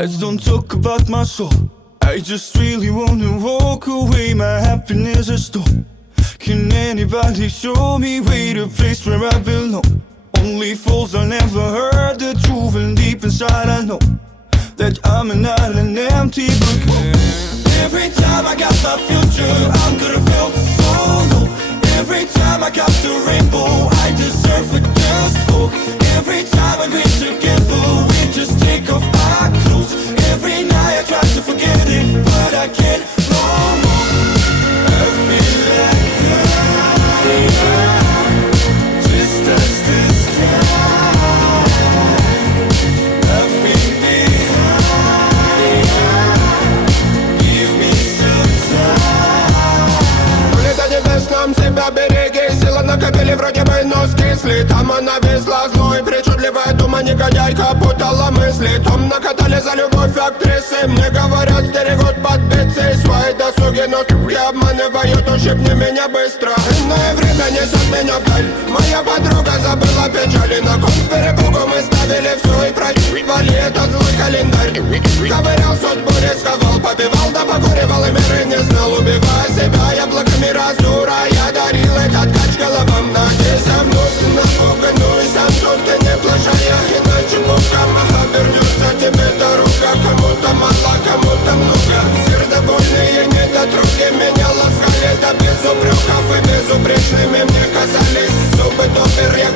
Let's don't talk about my soul. I just really wanna walk away, my happiness is stole. Can anybody show me where the place where I belong? Only fools I never heard the truth, and deep inside I know that I'm not an empty book. Every time I got my future, I'm gonna feel so low. Every time I got the rainbow, I deserve a just folk. Every time we're together, we just take off our clothes. Every night I try to forget it, but I can't no more. I feel like just as the sky. I feel behind. Give me some time. Улетай небесном, себя береги. Силы накопили, вроде бы нос кисли. Там она везла злой, причудливая дума, негодяйка путала мысли. Том накатали за любовь актрисы. Мне говорят, стерегут под бицей. Свои досуги, но я обманывают. Ущипни меня быстро. Иное время несет меня вдаль. Моя подруга забыла печали. На кон с перепугу мы ставили все и проебали этот злой календарь. Ковырял судьбу, рисковал, побивал, да покуривал и меры не знал. Убивая себя яблоками разура, я дарил этот кач головам. Надеюсь, вновь напуганную, сам тут ты не плашая. Иначе мукам обернется тебе дорога. Кому-то мало, кому-то много. Сердобольные недотруги меня ласкали, да без упреков и безупречными мне казались. Зубы топер, я